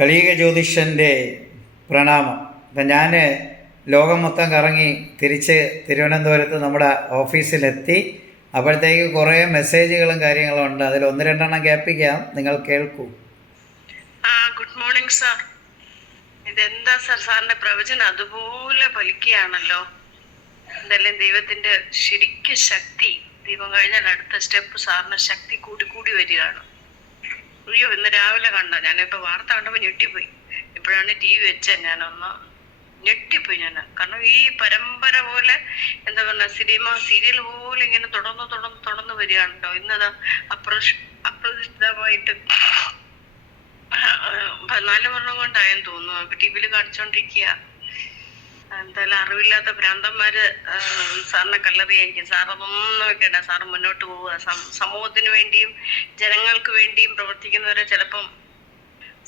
കലീക ജ്യോതിഷന്റെ പ്രണാമം. അപ്പം ഞാൻ ലോകം മൊത്തം കറങ്ങി തിരിച്ച് തിരുവനന്തപുരത്ത് നമ്മുടെ ഓഫീസിലെത്തി. അപ്പോഴത്തേക്ക് കുറേ മെസ്സേജുകളും കാര്യങ്ങളും ഉണ്ട്. അതിൽ ഒന്ന് രണ്ടെണ്ണം കേൾപ്പിക്കാം. നിങ്ങൾ കേൾക്കൂ. Good morning sir. ഇതെന്താ സാർ? സാറിന്റെ പ്രവചനം അതുപോലെ ഫലിക്കുകയാണല്ലോ. എന്തായാലും ദൈവത്തിന്റെ ശരിക്കും ശക്തി. ദൈവം കഴിഞ്ഞാൽ അടുത്ത സ്റ്റെപ്പ് സാറിന് ശക്തി കൂടി കൂടി വരികയാണ്. അയ്യോ ഇന്ന് രാവിലെ കണ്ട. ഞാനിപ്പോ വാർത്ത കണ്ടപ്പോ ഞെട്ടിപ്പോയി. ഇപ്പോഴാണ് ടി വി വെച്ച ഞാനൊന്ന് ഞെട്ടിപ്പോയി ഞാൻ കാരണം ഈ പരമ്പര പോലെ എന്താ പറഞ്ഞ സിനിമ സീരിയൽ പോലെ ഇങ്ങനെ തുടർന്ന് തുടർന്ന് തുടർന്ന് വരികയാണല്ലോ ഇന്നതാ അപ്രതി അപ്രതിഷ്ഠിതമായിട്ട് നാല് മരണം കൊണ്ടായെന്ന് തോന്നുന്നു. ടി വിയിൽ കാണിച്ചോണ്ടിരിക്കുക എന്തായാലും അറിവില്ലാത്ത ഭ്രാന്തന്മാര് സാറിനെ കല്ലെറിയായിരിക്കും അതൊന്നും വെക്കണ്ട. സാറ് മുന്നോട്ട് പോവുക. സമൂഹത്തിന് വേണ്ടിയും ജനങ്ങൾക്ക് വേണ്ടിയും പ്രവർത്തിക്കുന്നവരെ ചിലപ്പം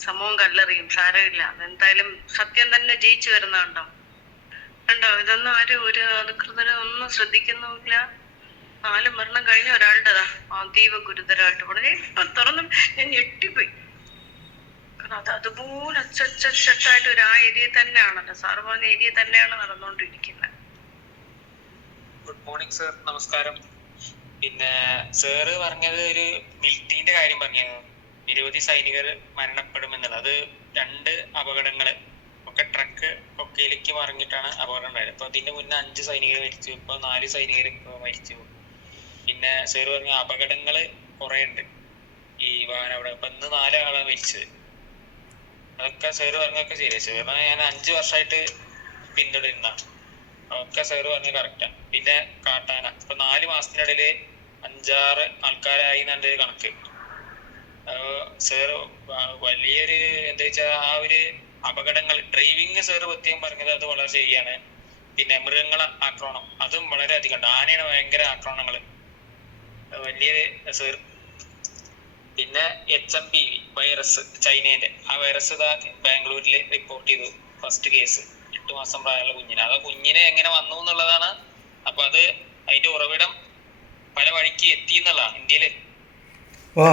സമൂഹം കല്ലെറിയും സാരമില്ല. അതെന്തായാലും സത്യം തന്നെ ജയിച്ചു വരുന്നുണ്ടോ കണ്ടോ ഇതൊന്നും ആരും ഒരു അധികൃതരും ഒന്നും ശ്രദ്ധിക്കുന്നുമില്ല. നാല് മരണം കഴിഞ്ഞ ഒരാളുടെതാ അതീവ ഗുരുതരമായിട്ട്. വളരെ തുറന്നും ഞാൻ ഞെട്ടിപ്പോയി. അത് അതുപോലെ അച്ചച്ചട്ടായിട്ട് ഒരു ആ ഏരിയ തന്നെയാണല്ലോ. സാറ് പറഞ്ഞ ഏരിയ തന്നെയാണ് നടന്നുകൊണ്ടിരിക്കുന്നത് ഗുഡ് മോർണിംഗ് സർ നമസ്കാരം. പിന്നെ സാറ് പറഞ്ഞത് ഒരു മിലിറ്ററിന്റെ കാര്യം പറഞ്ഞു നിരവധി സൈനികർ മരണപ്പെടും എന്നുള്ളത്. രണ്ട് അപകടങ്ങൾ. ഒക്കെ ട്രക്ക് കൊക്കയിലേക്ക് മറിഞ്ഞിട്ടാണ് അപകടം ഉണ്ടായത്. അപ്പൊ അതിന്റെ മുന്നേ അഞ്ച് സൈനികർ മരിച്ചു. ഇപ്പൊ നാല് സൈനികർ മരിച്ചു. പിന്നെ സാറ് പറഞ്ഞ അപകടങ്ങൾ കുറെ ഉണ്ട് ഈ വാഹനം അവിടെ. ഇപ്പൊ ഇന്ന് നാലാളാണ് മരിച്ചത്. അതൊക്കെ സാറ് പറഞ്ഞൊക്കെ ശരിയാ സാറിനെ ഞാൻ അഞ്ചു വർഷമായിട്ട് പിന്തുടരുന്ന. ഒക്കെ സാറ് പറഞ്ഞ കറക്റ്റാ പിന്നെ കാട്ടാന. ഇപ്പൊ നാല് മാസത്തിനിടയിൽ അഞ്ചാറ് ആൾക്കാരായി എന്നെ കണക്ക്. സാറ് വലിയൊരു എന്താ വെച്ചാ ആ ഒരു അപകടങ്ങൾ ഡ്രൈവിംഗ് സാറ് പ്രത്യേകം പറഞ്ഞത് അത് വളരെ ശരിയാണ്. പിന്നെ മൃഗങ്ങളെ ആക്രമണം അതും വളരെ അധികം ഉണ്ട്. ആനയാണ് ഭയങ്കര ആക്രമണങ്ങൾ. വലിയ സാർ പിന്നെ H M P V virus ചൈനേന്റെ ആ വൈറസ് ഇതാ ബാംഗ്ലൂരിൽ റിപ്പോർട്ട് ചെയ്തു ഫസ്റ്റ് കേസ് എട്ട് മാസം പ്രായമുള്ള കുഞ്ഞിനെ. അത് കുഞ്ഞിനെ എങ്ങനെ വന്നു എന്നുള്ളതാണ്. അപ്പൊ അത് അതിന്റെ ഉറവിടം പല വഴിക്ക് എത്തി എന്നുള്ളതാണ് ഇന്ത്യയിൽ. ഓ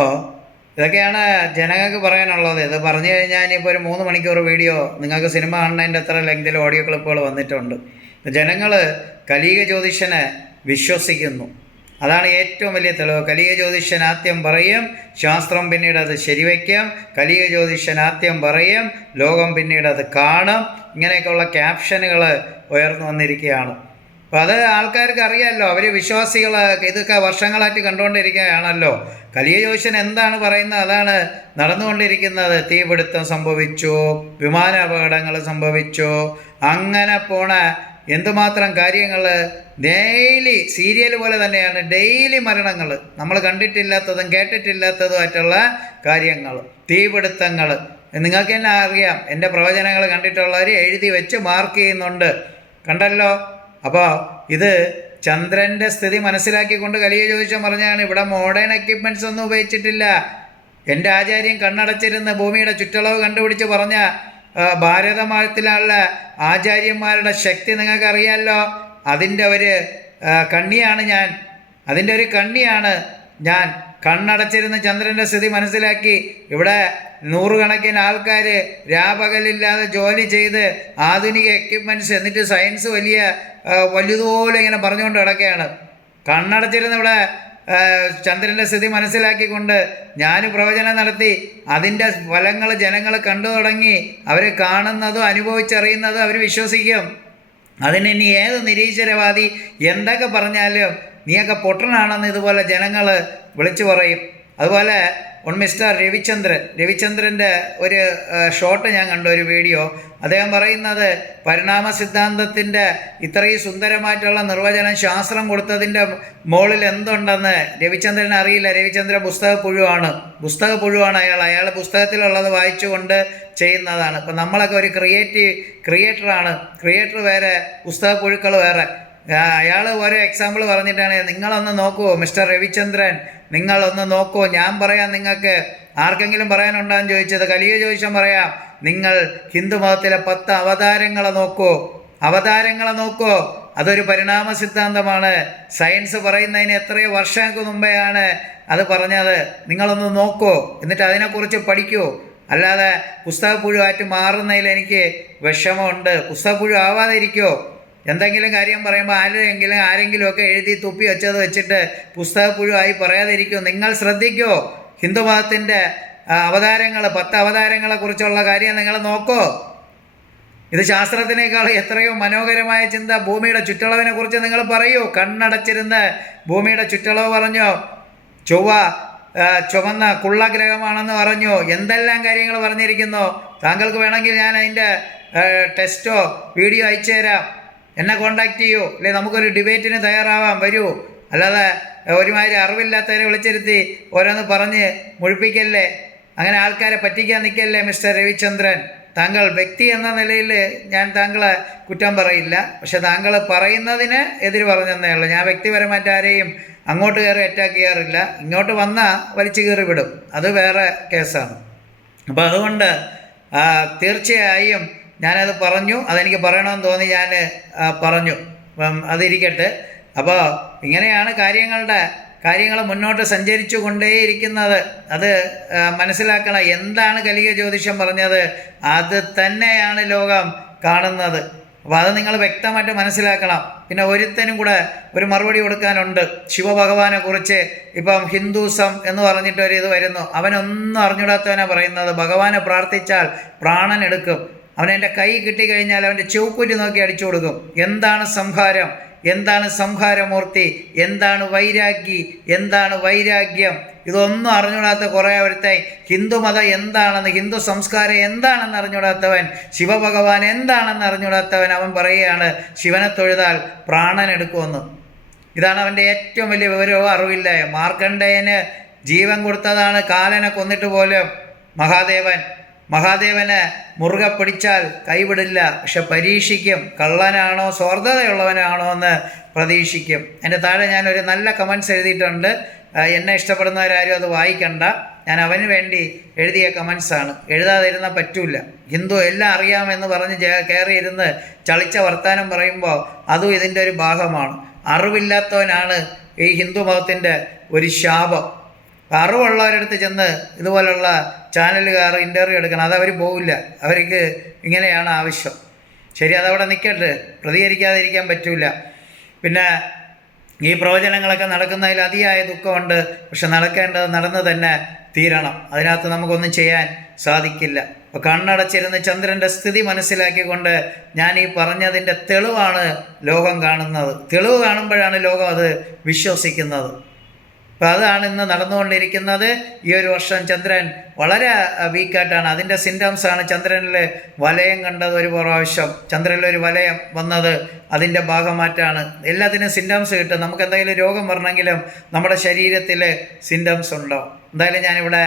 ഇതൊക്കെയാണ് ജനങ്ങൾക്ക് പറയാനുള്ളത്. ഇത് പറഞ്ഞു കഴിഞ്ഞാൽ ഇനിയിപ്പോൾ ഒരു മൂന്ന് മണിക്കൂർ വീഡിയോ നിങ്ങൾക്ക് സിനിമ കാണുന്നതിന്റെ അത്ര ലെങ്തിൽ ഓഡിയോ ക്ലിപ്പുകൾ വന്നിട്ടുണ്ട്. ജനങ്ങൾ കലീക ജ്യോതിഷനെ വിശ്വസിക്കുന്നു. അതാണ് ഏറ്റവും വലിയ തെളിവ്. കലിക ജ്യോതിഷൻ ആദ്യം പറയും ശാസ്ത്രം പിന്നീട് അത് ശരിവയ്ക്കും. കലിക ജ്യോതിഷൻ ആദ്യം പറയും ലോകം പിന്നീട് അത് കാണും. ഇങ്ങനെയൊക്കെയുള്ള ക്യാപ്ഷനുകൾ ഉയർന്നു വന്നിരിക്കുകയാണ്. അപ്പോൾ അത് ആൾക്കാർക്ക് അറിയാമല്ലോ അവർ വിശ്വാസികൾ ഇതൊക്കെ വർഷങ്ങളായിട്ട് കണ്ടുകൊണ്ടിരിക്കുകയാണല്ലോ. കലിയ ജ്യോതിഷൻ എന്താണ് പറയുന്നത്? അതാണ് നടന്നുകൊണ്ടിരിക്കുന്നത്. തീപിടുത്തം സംഭവിച്ചു വിമാന അപകടങ്ങൾ സംഭവിച്ചു അങ്ങനെ പോണ എന്തുമാത്രം കാര്യങ്ങൾ ഡെയിലി സീരിയൽ പോലെ തന്നെയാണ് ഡെയിലി മരണങ്ങൾ നമ്മൾ കണ്ടിട്ടില്ലാത്തതും കേട്ടിട്ടില്ലാത്തതുമായിട്ടുള്ള കാര്യങ്ങൾ തീപിടുത്തങ്ങൾ നിങ്ങൾക്ക് തന്നെ അറിയാം എന്റെ പ്രവചനങ്ങൾ കണ്ടിട്ടുള്ളവർ എഴുതി വെച്ച് മാർക്ക് ചെയ്യുന്നുണ്ട്. കണ്ടല്ലോ? അപ്പോൾ ഇത് ചന്ദ്രന്റെ സ്ഥിതി മനസ്സിലാക്കിക്കൊണ്ട് കലിയ ചോദിച്ചാൽ പറഞ്ഞാണ് ഇവിടെ മോഡേൺ എക്യുപ്മെന്റ്സ് ഒന്നും ഉപയോഗിച്ചിട്ടില്ല. എന്റെ ആചാര്യം കണ്ണടച്ചിരുന്ന് ഭൂമിയുടെ ചുറ്റളവ് കണ്ടുപിടിച്ച് പറഞ്ഞ ആ, ആചാര്യന്മാരുടെ ശക്തി നിങ്ങൾക്ക് അറിയാമല്ലോ അതിന്റെ ഒരു കണ്ണിയാണ് ഞാൻ. അതിന്റെ ഒരു കണ്ണിയാണ് ഞാൻ. കണ്ണടച്ചിരുന്ന് ചന്ദ്രന്റെ സ്ഥിതി മനസ്സിലാക്കി. ഇവിടെ നൂറുകണക്കിന് ആൾക്കാർ രാപകലില്ലാതെ ജോലി ചെയ്ത് ആധുനിക എക്യുപ്മെന്റ്സ് എന്നിട്ട് സയൻസ് വലിയ വലുതുപോലെ ഇങ്ങനെ പറഞ്ഞുകൊണ്ട് കിടക്കുകയാണ് കണ്ണടച്ചിരുന്ന് ഇവിടെ ചന്ദ്രന്റെ സ്ഥിതി മനസ്സിലാക്കിക്കൊണ്ട് ഞാൻ പ്രവചനം നടത്തി. അതിന്റെ ഫലങ്ങൾ ജനങ്ങൾ കണ്ടു തുടങ്ങി. അവർ കാണുന്നതും അനുഭവിച്ചറിയുന്നതും അവർ വിശ്വസിക്കും. അതിന് ഇനി ഏത് നിരീശ്വരവാദി എന്തൊക്കെ പറഞ്ഞാലും നീയൊക്കെ പൊട്ടനാണെന്ന് ഇതുപോലെ ജനങ്ങൾ വിളിച്ചു പറയും. അതുപോലെ ഉൺ മിസ്റ്റർ രവിചന്ദ്രൻ. രവിചന്ദ്രന്റെ ഒരു ഷോട്ട് ഞാൻ കണ്ട ഒരു വീഡിയോ അദ്ദേഹം പറയുന്നത് പരിണാമ സിദ്ധാന്തത്തിന്റെ ഇത്രയും സുന്ദരമായിട്ടുള്ള നിർവചനം ശാസ്ത്രം കൊടുത്തതിന്റെ മുകളിൽ എന്തുണ്ടെന്ന് രവിചന്ദ്രൻ അറിയില്ല. രവിചന്ദ്രൻ പുസ്തക പുഴുവാണ്. പുസ്തക പുഴുവാണ് അയാൾ. അയാൾ പുസ്തകത്തിലുള്ളത് വായിച്ചുകൊണ്ട് ചെയ്യുന്നതാണ്. ഇപ്പം നമ്മളൊക്കെ ഒരു ക്രിയേറ്റീവ് ക്രിയേറ്ററാണ് ക്രിയേറ്റർ വേറെ പുസ്തക പുഴുക്കൾ വേറെ. അയാൾ ഓരോ എക്സാമ്പിൾ പറഞ്ഞിട്ടാണ്. നിങ്ങളൊന്ന് നോക്കൂ മിസ്റ്റർ രവിചന്ദ്രൻ. നിങ്ങളൊന്ന് നോക്കൂ. ഞാൻ പറയാം നിങ്ങൾക്ക്. ആർക്കെങ്കിലും പറയാനുണ്ടാന്ന് ചോദിച്ചത്? കലിയ ചോദിച്ചാൽ പറയാം. നിങ്ങൾ ഹിന്ദു മതത്തിലെ പത്ത് അവതാരങ്ങളെ നോക്കൂ. അവതാരങ്ങളെ നോക്കൂ. അതൊരു പരിണാമ സിദ്ധാന്തമാണ്. സയൻസ് പറയുന്നതിന് എത്രയോ വർഷങ്ങൾക്ക് മുമ്പെയാണ് അത് പറഞ്ഞത്. നിങ്ങളൊന്ന് നോക്കൂ. എന്നിട്ട് അതിനെക്കുറിച്ച് പഠിക്കൂ. അല്ലാതെ പുസ്തകപ്പുഴുവായിട്ട് മാറുന്നതിൽ എനിക്ക് വിഷമമുണ്ട്. പുസ്തകപ്പുഴു ആവാതെ ഇരിക്കുമോ എന്തെങ്കിലും കാര്യം പറയുമ്പോൾ ആരെങ്കിലും ആരെങ്കിലുമൊക്കെ എഴുതി തുപ്പി വെച്ചത് വെച്ചിട്ട് പുസ്തകപ്പുഴുവായി പറയാതിരിക്കുമോ നിങ്ങൾ ശ്രദ്ധിക്കോ. ഹിന്ദുമതത്തിന്റെ അവതാരങ്ങൾ പത്ത് അവതാരങ്ങളെ കുറിച്ചുള്ള കാര്യം നിങ്ങൾ നോക്കോ. ഇത് ശാസ്ത്രത്തിനേക്കാൾ എത്രയോ മനോഹരമായ ചിന്ത ഭൂമിയുടെ ചുറ്റളവിനെ കുറിച്ച് നിങ്ങൾ പറയൂ. കണ്ണടച്ചിരുന്ന് ഭൂമിയുടെ ചുറ്റളവ് പറഞ്ഞോ. ചൊവ്വ ചുവന്ന കുള്ളഗ്രഹമാണെന്ന് പറഞ്ഞു. എന്തെല്ലാം കാര്യങ്ങൾ പറഞ്ഞിരിക്കുന്നു? താങ്കൾക്ക് വേണമെങ്കിൽ ഞാൻ അതിന്റെ ടെസ്റ്റോ വീഡിയോ അയച്ചു തരാം എന്നെ കോണ്ടാക്ട് ചെയ്യൂ. അല്ലെ നമുക്കൊരു ഡിബേറ്റിന് തയ്യാറാവാം. വരൂ. അല്ലാതെ ഒരുമാതിരി അറിവില്ലാത്തവരെ വിളിച്ചിരുത്തി ഓരോന്ന് പറഞ്ഞ് മുഴിപ്പിക്കല്ലേ? അങ്ങനെ ആൾക്കാരെ പറ്റിക്കാൻ നിൽക്കല്ലേ മിസ്റ്റർ രവിചന്ദ്രൻ? താങ്കൾ വ്യക്തി എന്ന നിലയിൽ ഞാൻ താങ്കളെ കുറ്റം പറയില്ല. പക്ഷെ താങ്കൾ പറയുന്നതിന് എതിര് പറഞ്ഞതേ ഉള്ളൂ. ഞാൻ വ്യക്തിപരമായിട്ട് ആരെയും അങ്ങോട്ട് കയറി അറ്റാക്ക് ചെയ്യാറില്ല. ഇങ്ങോട്ട് വന്നാൽ വലിച്ചു കയറി വിടും. അത് വേറെ കേസാണ് അപ്പോൾ അതുകൊണ്ട് തീർച്ചയായും ഞാനത് പറഞ്ഞു അതെനിക്ക് പറയണമെന്ന് തോന്നി ഞാൻ പറഞ്ഞു. അപ്പം അതിരിക്കട്ടെ. അപ്പോൾ ഇങ്ങനെയാണ് കാര്യങ്ങളുടെ കാര്യങ്ങൾ മുന്നോട്ട് സഞ്ചരിച്ചു കൊണ്ടേയിരിക്കുന്നത് അത് മനസ്സിലാക്കണം. എന്താണ് കലിക ജ്യോതിഷം പറഞ്ഞത്? അത് തന്നെയാണ് ലോകം കാണുന്നത്. അപ്പോൾ അത് നിങ്ങൾ വ്യക്തമായിട്ട് മനസ്സിലാക്കണം. പിന്നെ ഒരുത്തനും കൂടെ ഒരു മറുപടി കൊടുക്കാനുണ്ട്. ശിവഭഗവാനെ കുറിച്ച് ഇപ്പം ഹിന്ദുസം എന്ന് പറഞ്ഞിട്ട് ഒരു ഇത് വരുന്നു. അവനൊന്നും അറിഞ്ഞിടാത്തവനാണ് പറയുന്നത്. ഭഗവാനെ പ്രാർത്ഥിച്ചാൽ പ്രാണൻ എടുക്കും. അവൻ എന്റെ കൈ കിട്ടിക്കഴിഞ്ഞാൽ അവന്റെ ചെവുക്കുറ്റി നോക്കി അടിച്ചു കൊടുക്കും. എന്താണ് സംഹാരം? എന്താണ് സംഹാരമൂർത്തി? എന്താണ് വൈരാഗ്യി? എന്താണ് വൈരാഗ്യം? ഇതൊന്നും അറിഞ്ഞുകൂടാത്ത കുറേ അവരുത്തെ ഹിന്ദുമതം എന്താണെന്ന് ഹിന്ദു സംസ്കാരം എന്താണെന്ന് അറിഞ്ഞുകൂടാത്തവൻ ശിവഭഗവാൻ എന്താണെന്ന് അറിഞ്ഞുകൂടാത്തവൻ അവൻ പറയുകയാണ് ശിവനെ തൊഴുതാൽ പ്രാണൻ എടുക്കുമെന്ന്. ഇതാണ് അവന്റെ ഏറ്റവും വലിയ വിവരവും അറിവില്ല. മാർക്കണ്ഡേയന് ജീവൻ കൊടുത്തതാണ് കാലനെ കൊന്നിട്ട് പോലും മഹാദേവൻ. മഹാദേവനെ മുറുകെ പിടിച്ചാൽ കൈവിടില്ല. പക്ഷെ പരീക്ഷിക്കും. കള്ളനാണോ സ്വാർത്ഥതയുള്ളവനാണോ എന്ന് പ്രതീക്ഷിക്കും. എന്റെ താഴെ ഞാനൊരു നല്ല കമൻസ് എഴുതിയിട്ടുണ്ട്. എന്നെ ഇഷ്ടപ്പെടുന്നവരാരും അത് വായിക്കണ്ട. ഞാൻ അവന് വേണ്ടി എഴുതിയ കമൻസാണ് എഴുതാതിരുന്നാൽ പറ്റൂല. ഹിന്ദു എല്ലാം അറിയാമെന്ന് പറഞ്ഞ് കയറിയിരുന്ന് ചളിച്ച വർത്താനം പറയുമ്പോൾ അതും ഇതിന്റെ ഒരു ഭാഗമാണ്. അറിവില്ലാത്തവനാണ് ഈ ഹിന്ദു മതത്തിന്റെ ഒരു ശാപം. അറിവുള്ളവരടുത്ത് ചെന്ന് ഇതുപോലുള്ള ചാനലുകാർ ഇന്റർവ്യൂ എടുക്കണം. അതവർ പോവില്ല. അവർക്ക് ഇങ്ങനെയാണ് ആവശ്യം. ശരി അതവിടെ നിൽക്കട്ടെ പ്രതികരിക്കാതിരിക്കാൻ പറ്റില്ല പിന്നെ ഈ പ്രവചനങ്ങളൊക്കെ നടക്കുന്നതിൽ അതിയായ ദുഃഖമുണ്ട്. പക്ഷെ നടക്കേണ്ടത് നടന്നു തന്നെ തീരണം. അതിനകത്ത് നമുക്കൊന്നും ചെയ്യാൻ സാധിക്കില്ല. അപ്പോൾ കണ്ണടച്ചിരുന്ന് ചന്ദ്രന്റെ സ്ഥിതി മനസ്സിലാക്കിക്കൊണ്ട് ഞാൻ ഈ പറഞ്ഞതിന്റെ തെളിവാണ് ലോകം കാണുന്നത്. തെളിവ് കാണുമ്പോഴാണ് ലോകം അത് വിശ്വസിക്കുന്നത്. അപ്പോൾ അതാണ് ഇന്ന് നടന്നുകൊണ്ടിരിക്കുന്നത്. ഈ ഒരു വർഷം ചന്ദ്രൻ വളരെ വീക്കായിട്ടാണ് അതിന്റെ ആണ് ചന്ദ്രനിൽ വലയം കണ്ടത് ഒരു പ്രാവശ്യം. ചന്ദ്രനിലൊരു വലയം വന്നത് അതിന്റെ ഭാഗമായിട്ടാണ്. എല്ലാത്തിനും സിംറ്റംസ് കിട്ടും. നമുക്ക് എന്തെങ്കിലും രോഗം വരണമെങ്കിലും നമ്മുടെ ശരീരത്തിൽ സിംറ്റംസ് ഉണ്ടോ? എന്തായാലും ഞാനിവിടെ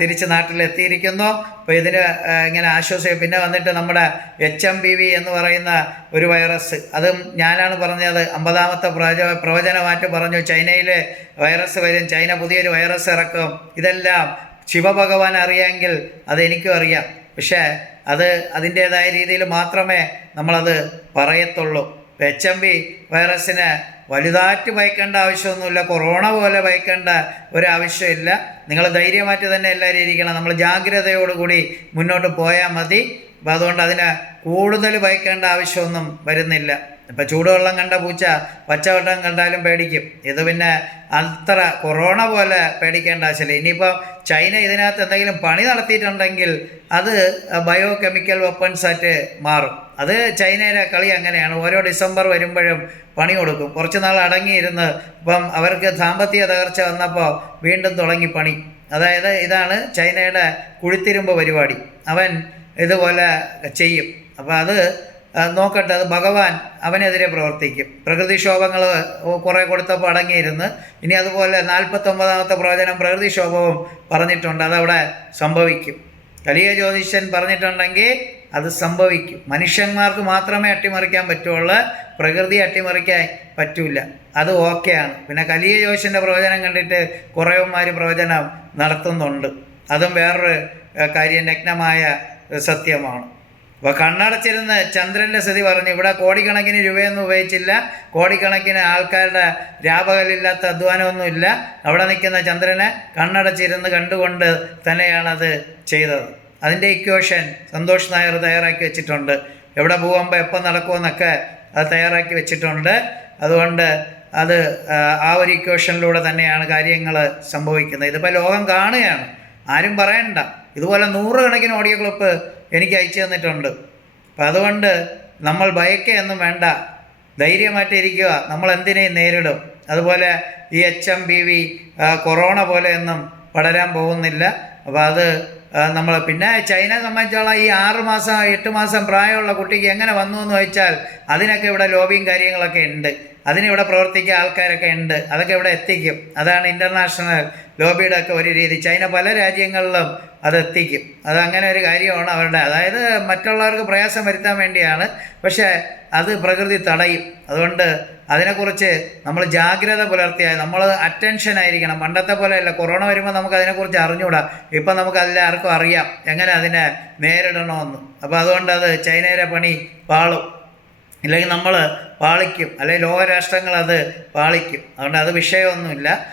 തിരിച്ച് നാട്ടിലെത്തിയിരിക്കുന്നു. അപ്പോൾ ഇതിന് ഇങ്ങനെ ആശ്വസിക്കും പിന്നെ വന്നിട്ട് നമ്മുടെ എച്ച് എം ബി വി എന്ന് പറയുന്ന ഒരു വൈറസ് അതും ഞാനാണ് പറഞ്ഞത്. അമ്പതാമത്തെ പ്രവച പ്രവചനമായിട്ട് പറഞ്ഞു. ചൈനയിൽ വൈറസ് വരും. ചൈന പുതിയൊരു വൈറസ് ഇറക്കും. ഇതെല്ലാം ശിവഭഗവാൻ അറിയാമെങ്കിൽ അതെനിക്കും അറിയാം. പക്ഷേ അത് അതിന്റേതായ രീതിയിൽ മാത്രമേ നമ്മളത് പറയത്തുള്ളൂ. എച്ച് എം ബി വൈറസിന് വലുതായിട്ട് ഭയക്കേണ്ട ആവശ്യമൊന്നുമില്ല. കൊറോണ പോലെ ഭയക്കേണ്ട ഒരാവശ്യമില്ല. നിങ്ങൾ ധൈര്യമായിട്ട് തന്നെ എല്ലാവരും ഇരിക്കണം. നമ്മൾ ജാഗ്രതയോടുകൂടി മുന്നോട്ട് പോയാൽ മതി. അപ്പോൾ അതുകൊണ്ട് അതിന് കൂടുതൽ ഭയക്കേണ്ട ആവശ്യമൊന്നും വരുന്നില്ല. ഇപ്പം ചൂടുവെള്ളം കണ്ട പൂച്ച പച്ചവെള്ളം കണ്ടാലും പേടിക്കും. ഇത് പിന്നെ അത്ര കൊറോണ പോലെ പേടിക്കേണ്ട ആവശ്യമില്ല. ഇനിയിപ്പോൾ ചൈന ഇതിനകത്ത് എന്തെങ്കിലും പണി നടത്തിയിട്ടുണ്ടെങ്കിൽ അത് ബയോ കെമിക്കൽ വെപ്പൺസ് ആയിട്ട് മാറും. അത് ചൈനയുടെ കളി അങ്ങനെയാണ്. ഓരോ ഡിസംബർ വരുമ്പോഴും പണി കൊടുക്കും. കുറച്ച് നാൾ അടങ്ങിയിരുന്ന് ഇപ്പം അവർക്ക് സാമ്പത്തിക തകർച്ച വന്നപ്പോൾ വീണ്ടും തുടങ്ങി പണി. അതായത് ഇതാണ് ചൈനയുടെ കുഴിത്തിരുമ്പ് പരിപാടി. അവൻ ഇതുപോലെ ചെയ്യും. അപ്പോൾ അത് നോക്കട്ടെ അത് ഭഗവാൻ അവനെതിരെ പ്രവർത്തിക്കും. പ്രകൃതിക്ഷോഭങ്ങൾ കുറേ കൊടുത്തപ്പോൾ അടങ്ങിയിരുന്ന്. ഇനി അതുപോലെ നാൽപ്പത്തൊമ്പതാമത്തെ പ്രവചനം പ്രകൃതിക്ഷോഭവും പറഞ്ഞിട്ടുണ്ട് അതവിടെ സംഭവിക്കും. കലിയ ജ്യോതിഷൻ പറഞ്ഞിട്ടുണ്ടെങ്കിൽ അത് സംഭവിക്കും. മനുഷ്യന്മാർക്ക് മാത്രമേ അട്ടിമറിക്കാൻ പറ്റുള്ളൂ പ്രകൃതി അട്ടിമറിക്കാൻ പറ്റൂല. അത് ഓക്കെയാണ്. പിന്നെ കലിയ ജ്യോതിഷന്റെ പ്രവചനം കണ്ടിട്ട് കുറേമാർ പ്രവചനം നടത്തുന്നുണ്ട്. അതും വേറൊരു കാര്യം നഗ്നമായ സത്യമാണ്. അപ്പോൾ കണ്ണടച്ചിരുന്ന് ചന്ദ്രന്റെ സ്ഥിതി പറഞ്ഞു. ഇവിടെ കോടിക്കണക്കിന് രൂപയൊന്നും ഉപയോഗിച്ചില്ല. കോടിക്കണക്കിന് ആൾക്കാരുടെ രാപകലില്ലാത്ത അധ്വാനമൊന്നുമില്ല അവിടെ നിൽക്കുന്ന ചന്ദ്രനെ കണ്ണടച്ചിരുന്ന് കണ്ടുകൊണ്ട് തന്നെയാണത് ചെയ്തത്. അതിന്റെ ഇക്വേഷൻ സന്തോഷ് നായർ തയ്യാറാക്കി വെച്ചിട്ടുണ്ട്. എവിടെ ഭൂകമ്പം എപ്പം നടക്കുമെന്നൊക്കെ അത് തയ്യാറാക്കി വെച്ചിട്ടുണ്ട്. അതുകൊണ്ട് അത് ആ ഒരു ഇക്വേഷനിലൂടെ തന്നെയാണ് കാര്യങ്ങൾ സംഭവിക്കുന്നത്. ഇതിപ്പോൾ ലോകം കാണുകയാണ്. ആരും പറയണ്ട. ഇതുപോലെ നൂറുകണക്കിന് ഓഡിയോ ക്ലിപ്പ് എനിക്ക് അയച്ചു തന്നിട്ടുണ്ട്. അപ്പം അതുകൊണ്ട് നമ്മൾ ഭയക്കുകയൊന്നും വേണ്ട. ധൈര്യമായിട്ടിരിക്കുക നമ്മൾ എന്തിനേയും നേരിടും. അതുപോലെ ഈ H M B V corona പോലെയൊന്നും പടരാൻ പോകുന്നില്ല. അപ്പോൾ അത് നമ്മൾ പിന്നെ ചൈന സംബന്ധിച്ചോളം ഈ ആറ് മാസം എട്ട് മാസം പ്രായമുള്ള കുട്ടിക്ക് എങ്ങനെ വന്നു എന്ന് വെച്ചാൽ അതിനൊക്കെ ഇവിടെ ലോബിയും കാര്യങ്ങളൊക്കെ ഉണ്ട്. അതിനിവിടെ പ്രവർത്തിക്കുക ആൾക്കാരൊക്കെ ഉണ്ട്. അതൊക്കെ ഇവിടെ എത്തിക്കും. അതാണ് ഇന്റർനാഷണൽ ലോബിയുടെ ഒക്കെ ഒരു രീതി. ചൈന പല രാജ്യങ്ങളിലും അത് എത്തിക്കും. അത് അങ്ങനെ ഒരു കാര്യമാണ് അവരുടെ. അതായത് മറ്റുള്ളവർക്ക് പ്രയാസം വരുത്താൻ വേണ്ടിയാണ്. പക്ഷേ അത് പ്രകൃതി തടയും. അതുകൊണ്ട് അതിനെക്കുറിച്ച് നമ്മൾ ജാഗ്രത പുലർത്തിയാൽ നമ്മൾ അറ്റൻഷൻ ആയിരിക്കണം. പണ്ടത്തെ പോലെയല്ല. കൊറോണ വരുമ്പോൾ നമുക്ക് അതിനെക്കുറിച്ച് അറിഞ്ഞുകൂടാ ഇപ്പം നമുക്ക് എല്ലാവർക്കും അറിയാം. എങ്ങനെ അതിനെ നേരിടണമെന്ന്. അപ്പോൾ അതുകൊണ്ട് അത് ചൈനയിലെ പണി പാളും. ഇല്ലെങ്കിൽ നമ്മൾ പാളിക്കും. അല്ലെങ്കിൽ ലോകരാഷ്ട്രങ്ങൾ അത് പാളിക്കും. അതുകൊണ്ട് അത് വിഷയമൊന്നുമില്ല.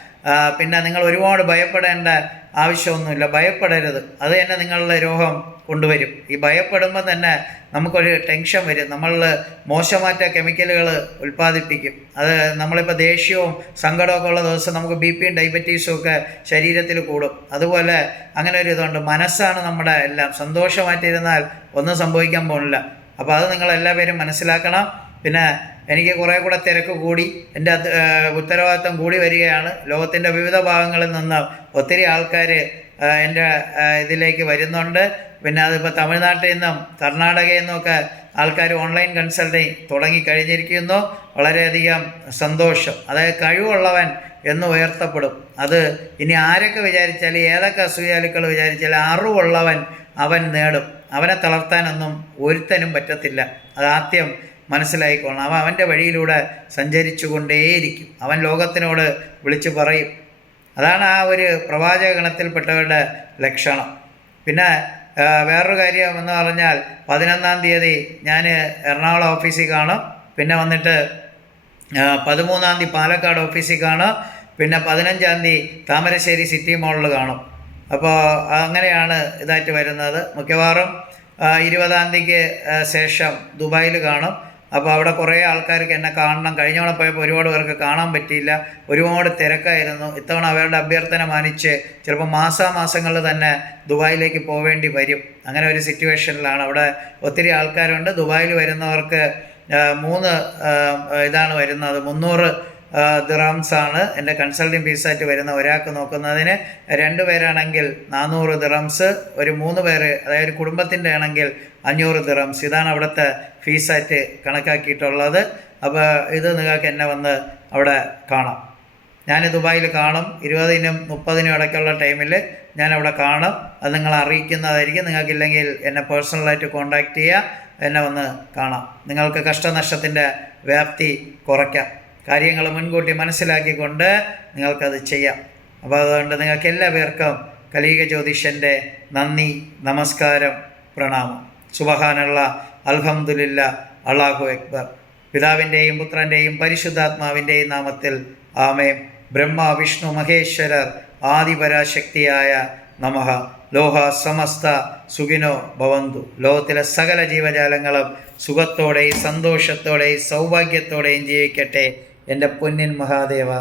പിന്നെ നിങ്ങൾ ഒരുപാട് ഭയപ്പെടേണ്ട ആവശ്യമൊന്നുമില്ല. ഭയപ്പെടരുത്. അത് തന്നെ നിങ്ങളുടെ രോഗം കൊണ്ടുവരും. ഈ ഭയപ്പെടുമ്പോൾ തന്നെ നമുക്കൊരു ടെൻഷൻ വരും. നമ്മൾ മോശമാറ്റ കെമിക്കലുകൾ ഉൽപ്പാദിപ്പിക്കും. അത് നമ്മളിപ്പോൾ ദേഷ്യവും സങ്കടമൊക്കെ ഉള്ള ദിവസം നമുക്ക് ബി പിയും ഡയബറ്റീസും ഒക്കെ ശരീരത്തിൽ കൂടും. അതുപോലെ അങ്ങനെ ഒരു ഇതുണ്ട്. മനസ്സാണ് നമ്മുടെ എല്ലാം. സന്തോഷമായിട്ടിരുന്നാൽ ഒന്നും സംഭവിക്കാൻ പോകുന്നില്ല. അപ്പോൾ അത് നിങ്ങൾ എല്ലാവരും മനസ്സിലാക്കണം. പിന്നെ എനിക്ക് കുറേ കൂടെ തിരക്ക് കൂടി. എന്റെ ഉത്തരവാദിത്തം കൂടി വരികയാണ്. ലോകത്തിന്റെ വിവിധ ഭാഗങ്ങളിൽ നിന്ന് ഒത്തിരി ആൾക്കാർ എന്റെ ഇതിലേക്ക് വരുന്നുണ്ട്. പിന്നെ അതിപ്പോൾ തമിഴ്നാട്ടിൽ നിന്നും കർണാടകയിൽ നിന്നൊക്കെ ആൾക്കാർ ഓൺലൈൻ കൺസൾട്ടിങ് തുടങ്ങി കഴിഞ്ഞിരിക്കുന്നു. വളരെയധികം സന്തോഷം. അതായത് കഴിവുള്ളവൻ എന്ന് ഉയർത്തപ്പെടും. അത് ഇനി ആരൊക്കെ വിചാരിച്ചാൽ ഏതൊക്കെ അസൂയാലുക്കൾ വിചാരിച്ചാൽ അറിവുള്ളവൻ അവൻ നേടും. അവനെ തളർത്താനൊന്നും ഒരുത്തനും പറ്റത്തില്ല. അതാദ്യം മനസ്സിലായിക്കോളണം. അവൻ അവന്റെ വഴിയിലൂടെ സഞ്ചരിച്ചുകൊണ്ടേയിരിക്കും. അവൻ ലോകത്തിനോട് വിളിച്ചു പറയും. അതാണ് ആ ഒരു പ്രവാചക ഗണത്തിൽപ്പെട്ടവരുടെ ലക്ഷണം. പിന്നെ വേറൊരു കാര്യം എന്ന് പറഞ്ഞാൽ പതിനൊന്നാം തീയതി ഞാൻ എറണാകുളം ഓഫീസിൽ കാണും. പിന്നെ വന്നിട്ട് പതിമൂന്നാം തീയതി പാലക്കാട് ഓഫീസിൽ കാണും. പിന്നെ പതിനഞ്ചാം തീയതി താമരശ്ശേരി സിറ്റി മോളിൽ കാണും. അപ്പോൾ അങ്ങനെയാണ് ഇതായിട്ട് വരുന്നത്. മിക്കവാറും ഇരുപതാം തീയതിക്ക് ശേഷം ദുബായിൽ കാണും. അപ്പോൾ അവിടെ കുറേ ആൾക്കാർക്ക് എന്നെ കാണണം. കഴിഞ്ഞ തവണ പോയപ്പോൾ ഒരുപാട് പേർക്ക് കാണാൻ പറ്റിയില്ല. ഒരുപാട് തിരക്കായിരുന്നു. ഇത്തവണ അവരുടെ അഭ്യർത്ഥന മാനിച്ച് ചിലപ്പോൾ മാസാമാസങ്ങളിൽ തന്നെ ദുബായിലേക്ക് പോവേണ്ടി വരും. അങ്ങനെ ഒരു സിറ്റുവേഷനിലാണ്. അവിടെ ഒത്തിരി ആൾക്കാരുണ്ട്. ദുബായിൽ വരുന്നവർക്ക് മൂന്ന് ഇതാണ് വരുന്നത്. മുന്നൂറ് ദിറാംസ് ആണ്. എന്റെ കൺസൾട്ടിങ് ഫീസായിട്ട് വരുന്ന ഒരാൾക്ക് നോക്കുന്നതിന് രണ്ട് പേരാണെങ്കിൽ നാനൂറ് ദിറംസ് ഒരു മൂന്ന് പേര് അതായത് ഒരു കുടുംബത്തിന്റെ ആണെങ്കിൽ അഞ്ഞൂറ് ദിറംസ് ഇതാണ് അവിടുത്തെ ഫീസായിട്ട് കണക്കാക്കിയിട്ടുള്ളത്. അപ്പോൾ ഇത് നിങ്ങൾക്ക് എന്നെ വന്ന് അവിടെ കാണാം. ഞാൻ ദുബായിൽ കാണും. ഇരുപതിനും മുപ്പതിനും ഇടയ്ക്കുള്ള ടൈമിൽ ഞാൻ അവിടെ കാണും. അത് നിങ്ങൾ അറിയിക്കുന്നതായിരിക്കും. നിങ്ങൾക്കില്ലെങ്കിൽ എന്നെ പേഴ്സണലായിട്ട് കോൺടാക്റ്റ് ചെയ്യുക. എന്നെ വന്ന് കാണാം. നിങ്ങൾക്ക് കഷ്ടനഷ്ടത്തിന്റെ വ്യാപ്തി കുറയ്ക്കാം. കാര്യങ്ങൾ മുൻകൂട്ടി മനസ്സിലാക്കിക്കൊണ്ട് നിങ്ങൾക്കത് ചെയ്യാം. അപ്പോൾ അതുകൊണ്ട് നിങ്ങൾക്ക് എല്ലാ പേർക്കും കലീക ജ്യോതിഷന്റെ നന്ദി നമസ്കാരം പ്രണാമം. സുബഹാനുള്ള അൽഹമുല്ല അള്ളാഹു അക്ബർ. പിതാവിന്റെയും പുത്രന്റെയും പരിശുദ്ധാത്മാവിന്റെയും നാമത്തിൽ ആമേം ബ്രഹ്മ വിഷ്ണു മഹേശ്വരർ ആദിപരാശക്തിയായ നമഹ ലോഹ സമസ്ത സുഖിനോ ഭവന്തു. ലോകത്തിലെ സകല ജീവജാലങ്ങളും സുഖത്തോടെയും സന്തോഷത്തോടെയും സൗഭാഗ്യത്തോടെയും ജീവിക്കട്ടെ എന്റെ പൊന്നിൻ മഹാദേവ